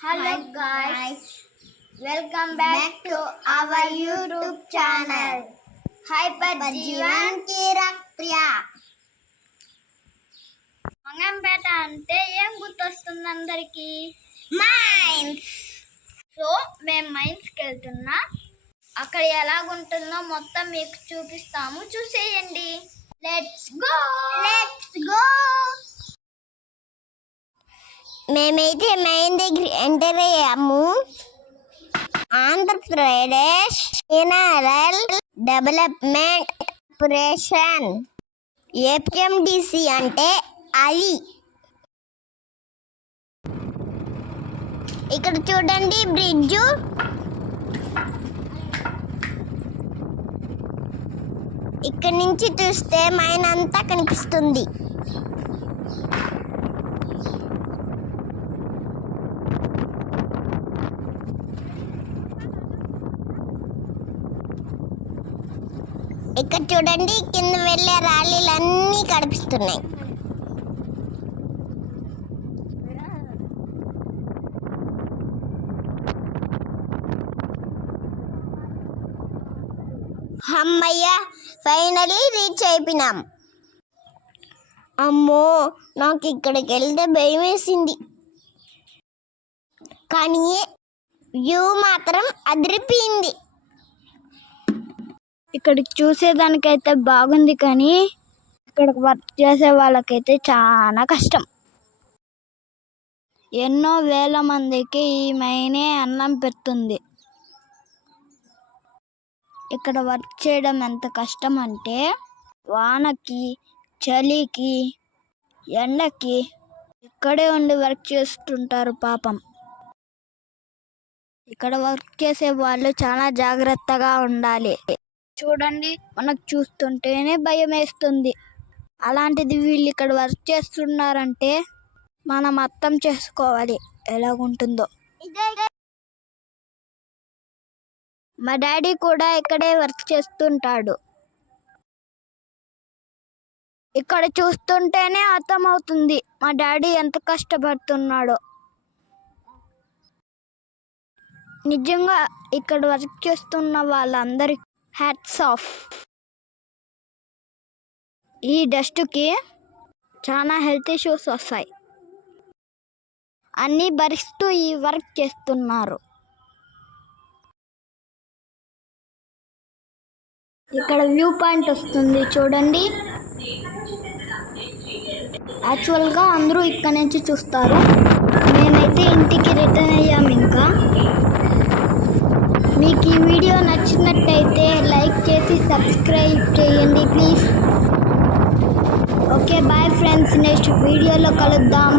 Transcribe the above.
Hello guys, welcome back to our YouTube channel. Hyperjeevan Kirapriya. Mangampeta అంటే ఏం గుర్తొస్తుంది అందరికి? మైన్స్. సో మేము మైన్స్కి వెళ్తున్నా. అక్కడ ఎలాగుంటుందో మొత్తం మీకు చూపిస్తాము, చూసేయండి. Let's go. మేమైతే మైన్ దగ్గర ఎంటర్ అయ్యాము. Andhra Pradesh mineral development corporation, APMDC అంటే అది. ఇక్కడ చూడండి బ్రిడ్జ్. ఇక్కడ నుంచి చూస్తే మైన్ అంతా కనిపిస్తుంది. ఇక్కడ చూడండి కింద వెళ్ళే రాళ్ళీలన్నీ కనిపిస్తున్నాయి. అమ్మయ్య, ఫైనలీ రీచ్ అయిపోయినాం. అమ్మో, నాకు ఇక్కడికి వెళ్తే భయం వేసింది, కానీ వ్యూ మాత్రం అదిరిపోయింది. ఇక్కడ చూసేదానికైతే బాగుంది, కానీ ఇక్కడ వర్క్ చేసే వాళ్ళకైతే చాలా కష్టం. ఎన్నో వేల మందికి ఈ మైనే అన్నం పెడుతుంది. ఇక్కడ వర్క్ చేయడం ఎంత కష్టం అంటే, వానకి, చలికి, ఎండకి ఇక్కడే ఉండి వర్క్ చేస్తుంటారు పాపం. ఇక్కడ వర్క్ చేసే వాళ్ళు చాలా జాగ్రత్తగా ఉండాలి. చూడండి, మనకు చూస్తుంటేనే భయం వేస్తుంది. అలాంటిది వీళ్ళు ఇక్కడ వర్క్ చేస్తున్నారంటే మనం అర్థం చేసుకోవాలి ఎలాగుంటుందో. మా డాడీ కూడా ఇక్కడే వర్క్ చేస్తుంటాడు. ఇక్కడ చూస్తుంటేనే అర్థమవుతుంది మా డాడీ ఎంత కష్టపడుతున్నాడో. నిజంగా ఇక్కడ వర్క్ చేస్తున్న వాళ్ళందరికీ హ్యాట్స్ ఆఫ్. ఈ డస్ట్కి చాలా హెల్త్ ఇష్యూస్ వస్తాయి. అన్నీ భరిస్తూ ఈ వర్క్ చేస్తున్నారు. ఇక్కడ వ్యూ పాయింట్ వస్తుంది చూడండి. యాక్చువల్గా అందరూ ఇక్కడ నుంచి చూస్తారు. మేమైతే ఇంటికి రిటర్న్ అయ్యాము. ఇంకా మీకు ఈ వీడియో నచ్చినట్టయితే లైక్ చేసి సబ్స్క్రైబ్ చేయండి please. Okay, bye friends, next వీడియోలో కలుద్దాం.